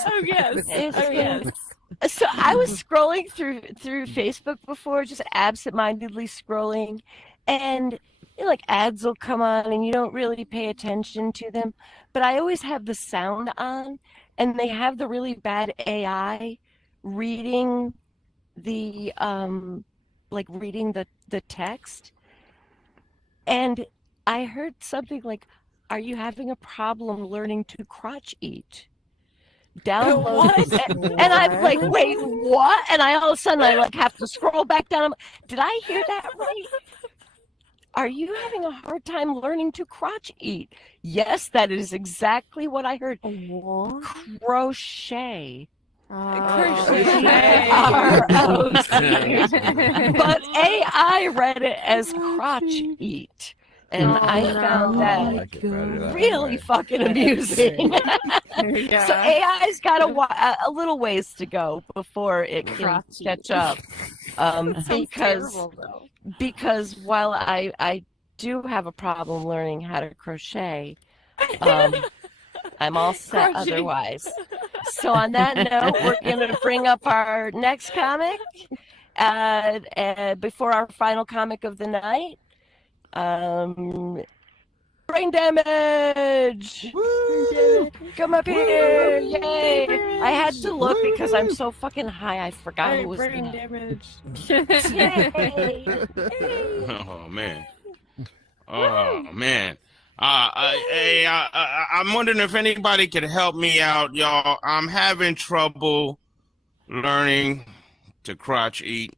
Oh yes. Oh yes. So I was scrolling through Facebook before, just absentmindedly scrolling, and like ads will come on and you don't really pay attention to them, but I always have the sound on, and they have the really bad AI reading the reading the text, and I heard something like, "Are you having a problem learning to crotch eat?" Download it, and I'm like, "Wait, what?" And all of a sudden I like have to scroll back down. Did I hear that right? Are you having a hard time learning to crotch eat? Yes, that is exactly what I heard. What? Crochet. Crochet. R-O-C. But AI read it as crotch eat. And I found that really fucking amusing. So AI's got a little ways to go before it can catch up. Because while I do have a problem learning how to crochet, I'm all set otherwise. So on that note, we're going to bring up our next comic before our final comic of the night. Brain damage! Woo! Come up here! Yay! I had to look because I'm so fucking high. I forgot who was brain damage. Oh man. Oh man. I'm wondering if anybody could help me out, y'all. I'm having trouble learning to crotch eat.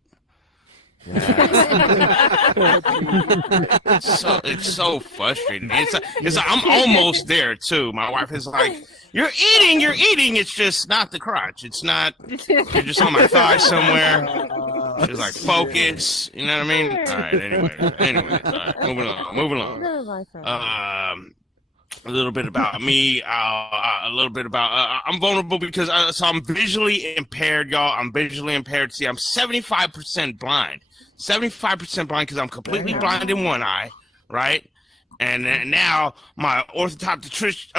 It's so frustrating. I'm almost there too. My wife is like, you're eating. It's just not the crotch. It's not. You're just on my thigh somewhere. She's like, focus. You know what I mean? All right. Anyway. All right, moving along. A little bit about me. A little bit about I'm vulnerable because so I'm visually impaired, y'all. I'm visually impaired. See, I'm 75% blind. 75% blind because I'm completely blind in one eye, right? And now my optometrist,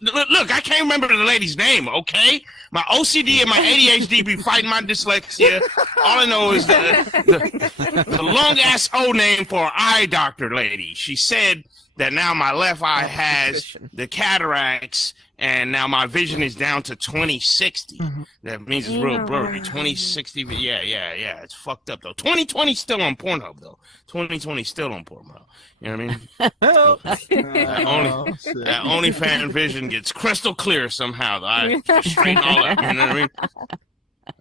look, I can't remember the lady's name, okay? My OCD and my ADHD be fighting my dyslexia. All I know is the long-ass old name for an eye doctor lady. She said that now my left eye has the cataracts, and now my vision is down to 20/60. That means it's real blurry. 20/60, yeah. It's fucked up though. 20/20 still on Pornhub though. 20/20 still on Pornhub. You know what I mean? that OnlyFans vision gets crystal clear somehow. I straighten all up. You know what I mean?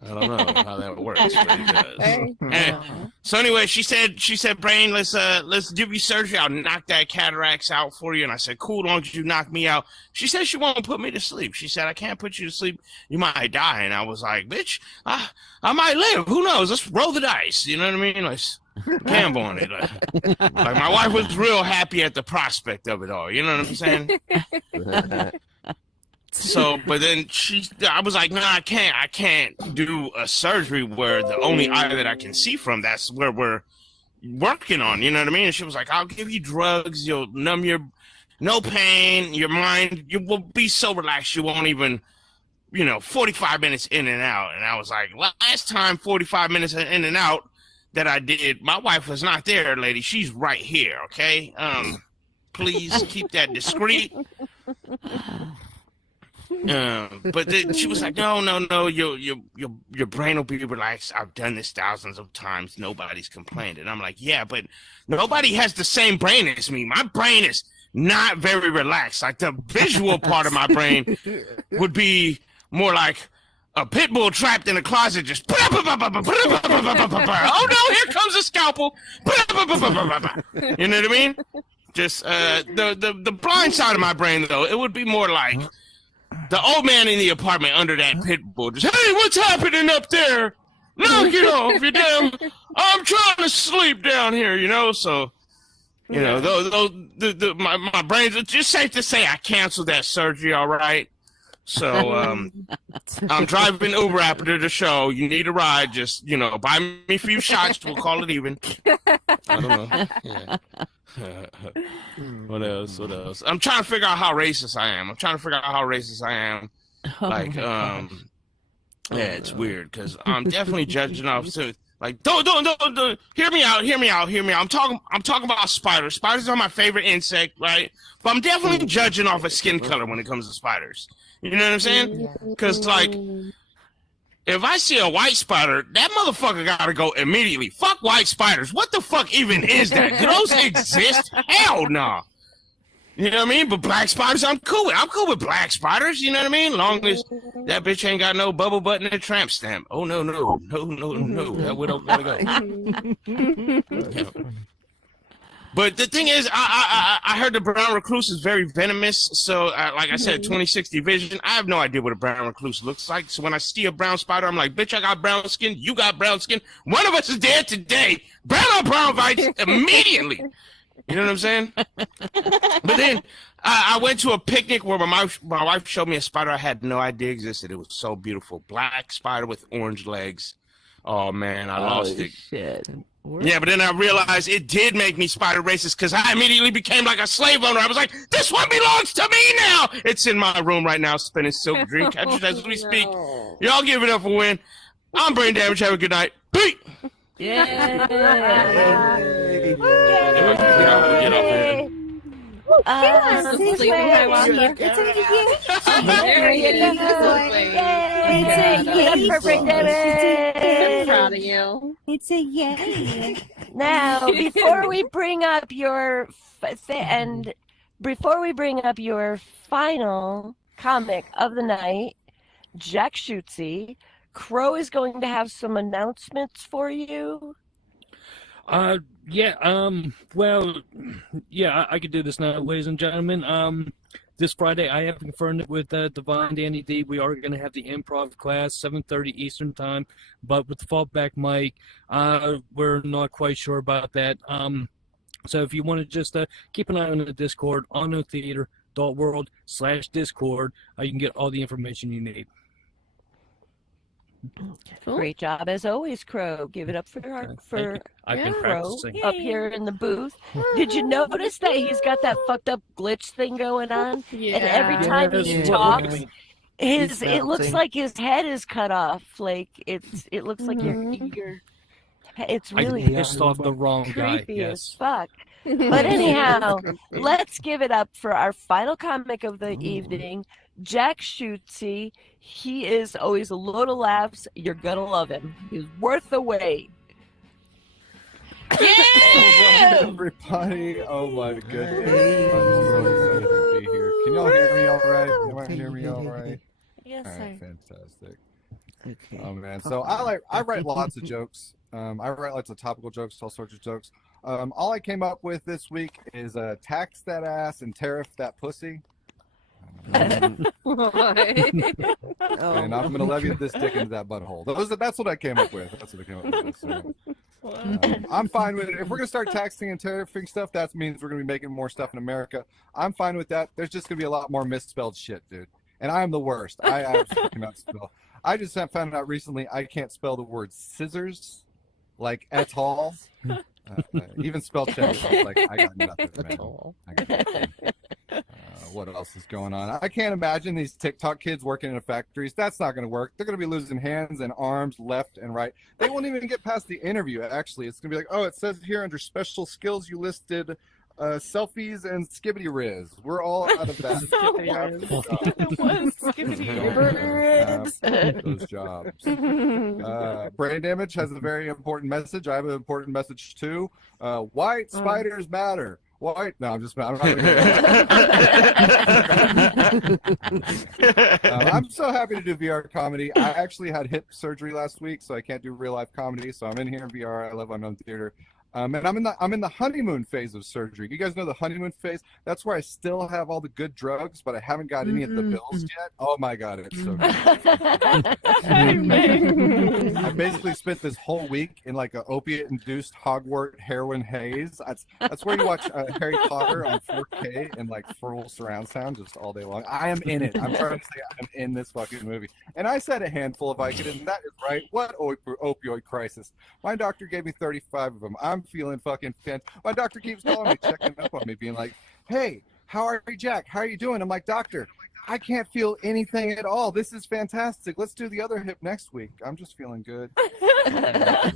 I don't know how that works, but it does. So anyway, she said, Brain, let's give you surgery. I'll knock that cataracts out for you. And I said, cool, as long as you knock me out. She said she won't put me to sleep. She said, I can't put you to sleep. You might die. And I was like, bitch, I might live. Who knows? Let's roll the dice. You know what I mean? Let's gamble on it. Like my wife was real happy at the prospect of it all. You know what I'm saying? So, but then I was like, no, I can't do a surgery where the only eye that I can see from, that's where we're working on, you know what I mean? And she was like, I'll give you drugs, you'll numb no pain, your mind, you will be so relaxed, you won't even, 45 minutes in and out. And I was like, last time 45 minutes in and out that I did, my wife was not there, lady, she's right here, okay? Please keep that discreet. But then she was like, no, your brain will be relaxed. I've done this thousands of times. Nobody's complained. And I'm like, yeah, but nobody has the same brain as me. My brain is not very relaxed. Like the visual part of my brain would be more like a pit bull trapped in a closet, just oh no, here comes a scalpel. You know what I mean? Just the blind side of my brain though, it would be more like the old man in the apartment under that pit bull, just, hey, what's happening up there? Knock it off, you damn. I'm trying to sleep down here, So You know, my brains. It's just safe to say I canceled that surgery. All right. So I'm driving Uber after the show. You need a ride? Just buy me a few shots. We'll call it even. I don't know. Yeah. What else? I'm trying to figure out how racist I am. Like, yeah, it's weird because I'm definitely judging off. So, like, don't. Hear me out. I'm talking about spiders. Spiders are my favorite insect, right? But I'm definitely judging off of skin color when it comes to spiders. You know what I'm saying? Because, like, if I see a white spider, that motherfucker gotta go immediately. Fuck white spiders. What the fuck even is that? Do those exist? Hell no. You know what I mean? But black spiders, I'm cool with. I'm cool with black spiders. You know what I mean? Long as that bitch ain't got no bubble butt and a tramp stamp. Oh no. That widow gotta go. Yeah. But the thing is, I heard the brown recluse is very venomous. So, like I said, 20/60 vision. I have no idea what a brown recluse looks like. So when I see a brown spider, I'm like, bitch, I got brown skin. You got brown skin. One of us is dead today. Brown on brown bites immediately. You know what I'm saying? But then I went to a picnic where my wife showed me a spider I had no idea existed. It was so beautiful. Black spider with orange legs. Oh, man, I lost it. Shit. Yeah, but then I realized it did make me spider racist because I immediately became like a slave owner. I was like, this one belongs to me now. It's in my room right now, spinning silk dream catchers as we speak. Y'all give it up for win. I'm Brain Damage. Have a good night. Peace. Yay! Get off here. Proud of you. It's a yay. Now, before we bring up your final comic of the night, Jack Shootsy, Crow is going to have some announcements for you. I could do this now, ladies and gentlemen. This Friday, I have confirmed it with Divine Danny D. We are going to have the improv class, 7:30 Eastern Time, but with the fallback mic, we're not quite sure about that. So if you want to just keep an eye on the Discord, OnNoTheater.world/Discord, you can get all the information you need. Great job as always, Crow. Give it up for I've been Crow practicing. up here in the booth. Did you notice that he's got that fucked up glitch thing going on? Yeah. And every time he talks, it looks like his head is cut off. Like it looks like you're it's really I pissed off the wrong guy. creepy as Yes. fuck. But anyhow, let's give it up for our final comic of the evening, Jack Shootsy. He is always a load of laughs. You're gonna love him. He's worth the wait. Hello, everybody. Oh my goodness. I'm so excited to be here. Can y'all hear me all right? Can y'all hear me all right? Yes, all right, sir. fantastic. Oh man, so I write lots of jokes. I write lots of topical jokes, all sorts of jokes. All I came up with this week is tax that ass and tariff that pussy. And I'm gonna levy this dick into that butthole. That's what I came up with. So, I'm fine with it. If we're gonna start taxing and tariffing stuff, that means we're gonna be making more stuff in America. I'm fine with that. There's just gonna be a lot more misspelled shit, dude. And I am the worst. I absolutely cannot spell. I just found out recently I can't spell the word scissors, like at all. Even spell check. Like I got nothing. Man. I got nothing. What else is going on? I can't imagine these TikTok kids working in factories. That's not going to work. They're going to be losing hands and arms left and right. They won't even get past the interview, actually. It's going to be like, oh, it says here under special skills you listed selfies and skibbity riz. We're all out of that. Those jobs. Brain Damage has a very important message. I have an important message too. White spiders matter. White? No, I'm not gonna I'm so happy to do VR comedy. I actually had hip surgery last week, so I can't do real life comedy. So I'm in here in VR. I love Unknown Theater. And I'm in the honeymoon phase of surgery. You guys know the honeymoon phase? That's where I still have all the good drugs, but I haven't got any of the bills yet. Oh my God, it's so good. I basically spent this whole week in like an opiate-induced Hogwarts heroin haze. That's where you watch Harry Potter on 4K and like full surround sound just all day long. I am in it. I'm trying to say I'm in this fucking movie. And I said a handful of Vicodin, and that is right. What opioid crisis? My doctor gave me 35 of them. I'm feeling fucking fantastic. My doctor keeps calling me, checking up on me, being like, "Hey, how are you, Jack? How are you doing?" I'm like, "Doctor, I can't feel anything at all. This is fantastic. Let's do the other hip next week. I'm just feeling good." But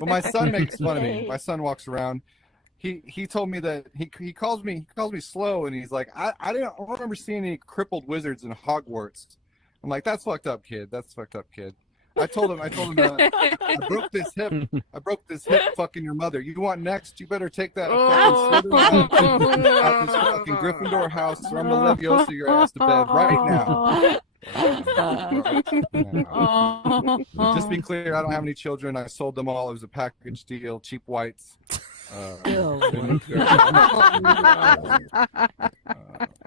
my son makes fun of me. My son walks around. He told me that he calls me slow, and he's like, I don't remember seeing any crippled wizards in Hogwarts. I'm like, "That's fucked up, kid. That's fucked up, kid." I told him, I broke this hip. I broke this hip fucking your mother. You want next? You better take that fucking Slytherin out this fucking Gryffindor house, or I'm gonna Leviosa your ass to bed right now. Just be clear, I don't have any children. I sold them all. It was a package deal, cheap whites.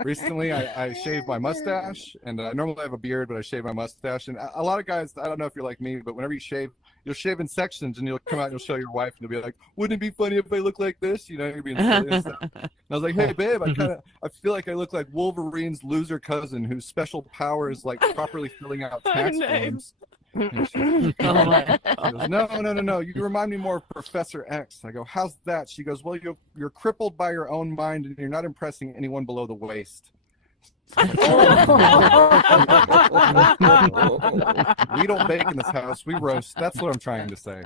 Recently, I shaved my mustache, and normally I have a beard, but I shaved my mustache. And a lot of guys, I don't know if you're like me, but whenever you shave, you'll shave in sections, and you'll come out and you'll show your wife, and you'll be like, "Wouldn't it be funny if I look like this?" You know, you're being silly and stuff. And I was like, "Hey, babe, I feel like I look like Wolverine's loser cousin, whose special power is like properly filling out tax forms." She goes, no. You remind me more of Professor X. I go, "How's that?" She goes, "Well, you're crippled by your own mind, and you're not impressing anyone below the waist." We don't bake in this house. We roast. That's what I'm trying to say.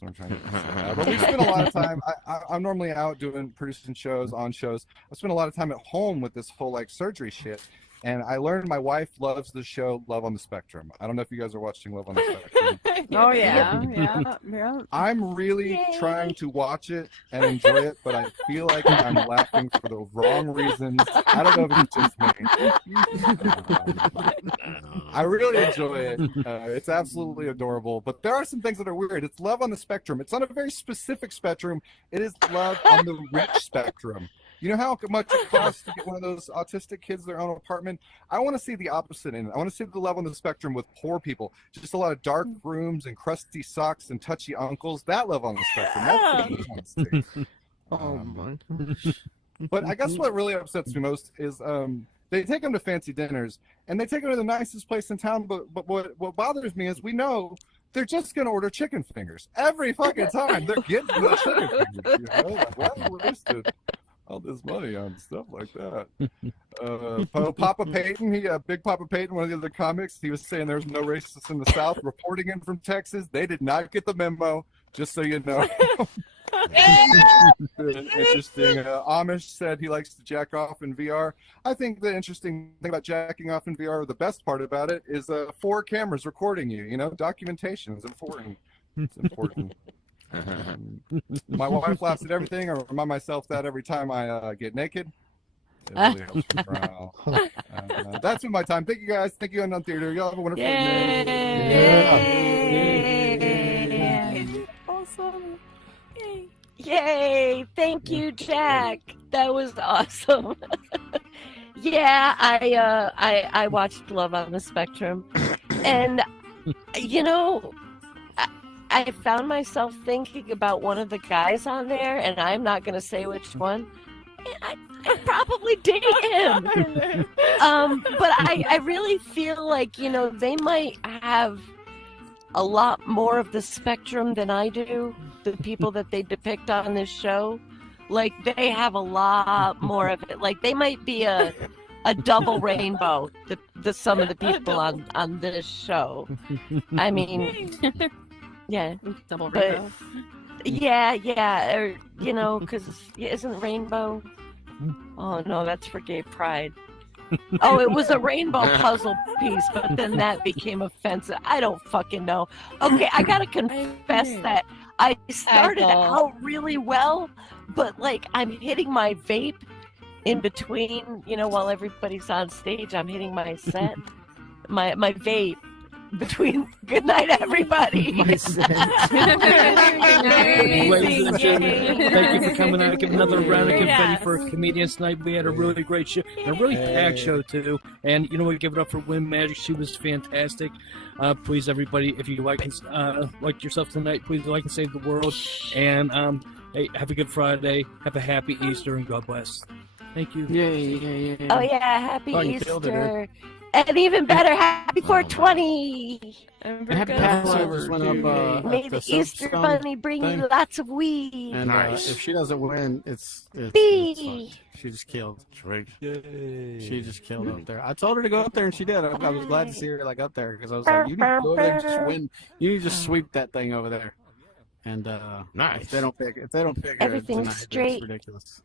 But we spend a lot of time. I'm normally out producing shows, on shows. I spend a lot of time at home with this whole like surgery shit. And I learned my wife loves the show Love on the Spectrum. I don't know if you guys are watching Love on the Spectrum. Oh, yeah. I'm really trying to watch it and enjoy it, but I feel like I'm laughing for the wrong reasons. I don't know if it's just me. I really enjoy it. It's absolutely adorable. But there are some things that are weird. It's Love on the Spectrum. It's on a very specific spectrum. It is love on the rich spectrum. You know how much it costs to get one of those autistic kids their own apartment? I want to see the opposite in it. I want to see the love on the spectrum with poor people. Just a lot of dark rooms and crusty socks and touchy uncles. That love on the spectrum. That's what I want to see. Oh, my. But I guess what really upsets me most is they take them to fancy dinners, and they take them to the nicest place in town. But what bothers me is we know they're just going to order chicken fingers. Every fucking time they're getting the chicken fingers. You know? Like, why are we wasted all this money on stuff like that? Papa Peyton, Big Papa Peyton, one of the other comics, he was saying there's no racists in the South. Reporting in from Texas, they did not get the memo, just so you know. Interesting. Amish said he likes to jack off in VR. I think the interesting thing about jacking off in VR, the best part about it, is 4 cameras recording you. You know, documentation is important. It's important. My wife laughs at everything. I remind myself that every time I get naked. It really helps me morale. That's been my time. Thank you guys. Thank you, Unknown Theater. Y'all have a wonderful evening. Yay! Awesome. Yay! Thank you, Jack. That was awesome. Yeah, I watched Love on the Spectrum, and you know, I found myself thinking about one of the guys on there, and I'm not going to say which one. I'd probably date him. But I really feel like, you know, they might have a lot more of the spectrum than I do, the people that they depict on this show. Like, they have a lot more of it. Like, they might be a double rainbow, the some of the people on this show. I mean... Yeah, double rainbow. Yeah, or, you know, because isn't rainbow? Oh no, that's for gay pride. Oh, it was a rainbow puzzle piece, but then that became offensive. I don't fucking know. Okay, I gotta confess that I started out really well, but like I'm hitting my vape in between, you know, while everybody's on stage. I'm hitting my set, my vape. between. Good night, everybody. Ladies and gentlemen, thank you for coming out. Give another round of confetti for Comedians Night. We had a really great show, a really packed show too. And you know what? Give it up for Win Magic. She was fantastic. Please, everybody, if you like yourself tonight, please like and save the world. And hey, have a good Friday. Have a happy Easter, and God bless. Thank you. Yay. Oh yeah, happy killed it, Easter. And even better, happy 420. Happy Passover just went up. May the Easter Bunny bring you lots of weed. And if she doesn't win, it's Bee. she just killed. Right. She just killed up there. I told her to go up there, and she did. I was glad to see her up there because I was like, you need to go ahead and just win. You need to just sweep that thing over there. And nice. If they don't pick her Everything's tonight, straight. it's ridiculous.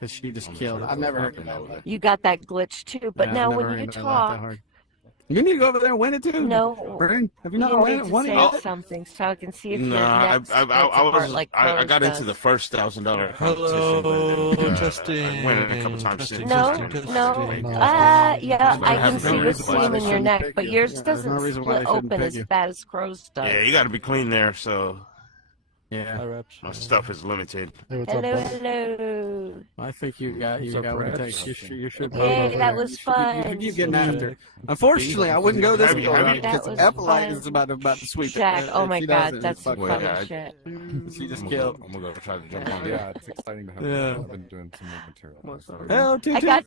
Because she just killed. I've never heard of that. You got that glitch too, but Yeah, now I've when never you heard that laugh that talk, hard. You need to go over there and win it too. no, Brain, have you not you won need it? to Won say it? something so I can see if No, your I neck splits apart like I Crow's got into does. the first $1,000 Hello, competition. testing. I won it a couple times since. No, yeah, But I have can see no the reason why seam they in your shouldn't neck, pick but you. yours Yeah, there's doesn't no reason why split they shouldn't open pick as you. bad as Crow's does. Yeah, you got to be clean there, so Yeah. my stuff is limited. Hello. I think you got what it takes. You should. Yay, that was fun. You should keep getting after. Unfortunately, I wouldn't go this Have you- go have around you- because That was Epilite fun. is about to sweep Shaq, it. oh If my she God, doesn't, that's it's fucking funny bad. shit. She just I'm killed. gonna go try to jump on it. Yeah, it's exciting to have. Yeah. I've been doing some new material. Hell, I got